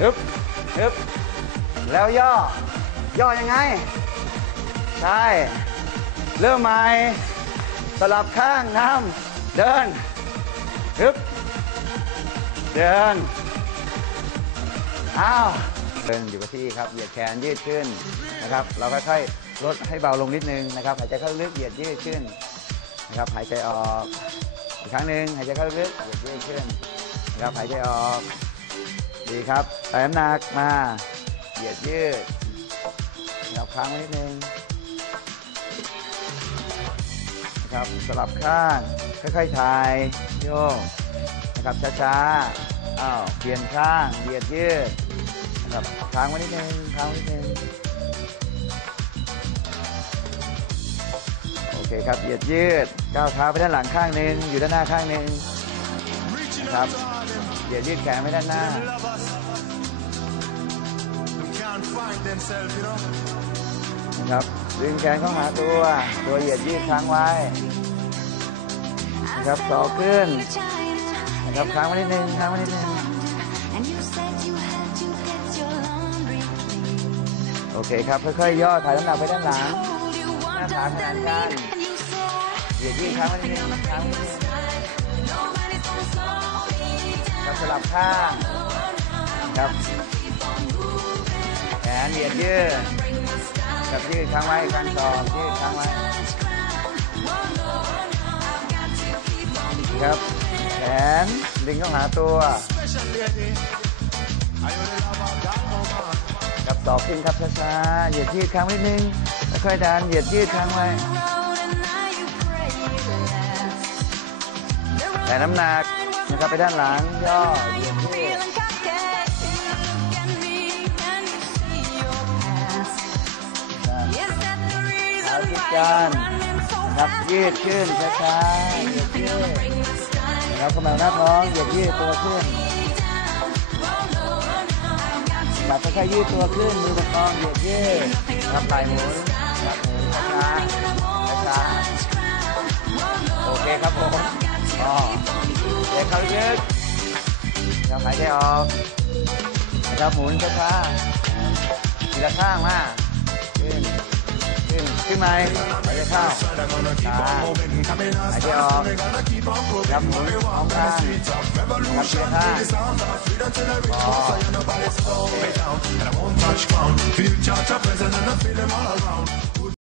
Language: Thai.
ฮึบฮึบแล้วย่อ ย่อยังไง ใช่ เริ่มใหม่ สลับข้างน้ำเดินฮึบเดิน อ้าว เดินอยู่กับที่ครับ เหยียดแขนยืดขึ้นนะครับ เราค่อยๆ ลดให้เบาลงนิดนึงนะครับ หายใจเข้าลึก เหยียดยืดขึ้นนะครับ หายใจออก อีกครั้งหนึ่งหายใจเข้าลึก เหยียดยืดขึ้นนะครับ หายใจออก ดีครับใส่น้ำหนักมา เหยียดยืดนะครับค้างไว้นิดนึงนะครับสลับข้างค่อยๆถ่ายโยกนะครับช้าๆอ้าวเปลี่ยนข้างเหยียดยืดนะครับค้างไว้นิดนึงค้างไว้นิดนึงโอเคครับเหยียดยืดก้าวเท้าไปด้านหลังข้างหนึ่งอยู่ด้านหน้าข้างหนึ่งนะครับ เหยียดยืดแขนไปด้านหน้า นะครับ ดึงแขนเข้าหาตัว ตัวเหยียดยืดค้างไว้ นะครับต่อขึ้น นะครับค้างไว้นิดนึงค้างไว้นิดนึง โอเคครับ ค่อยๆย่อถ่ายน้ำหนักไปด้านหลัง หน้าขาขนานกัน เหยียดยืดค้างไว้นิดนึงค้างไว้นิดนึง สลับข้างครับแขนเหยียดยืดกับยืดค้างไว้การสอบยืดค้างไว้ครับแขนดึงเข้าหาตัวกับต่อขึ้นครับช้าๆเหยียดยืดค้างไว้นิดนึงแล้วค่อยดันเหยียดยืดค้างไว้แต่น้ำหนัก นะครับไปด้านหลังย่อเหยียดยืดเอาทิศกันนะครับยืดขึ้นช้าๆหยียดยืดนับกำลังหน้าท้องเหยียดยืดตัวขึ้นแบบค่อยๆยืดตัวขึ้นมือประคองเหยียดยืดนะครับไหล่หมุนนับหมุนช้าๆช้าๆโอเคครับผม เลยเขายึดนะครับหายใจออกนะครับหมุนช้าๆทีละข้างมาขึ้นขึ้นขึ้นไหมหายใจเข้าช้าหายใจออกครับหมุนสองข้างครับทีละข้างพอ Feel cha-cha present and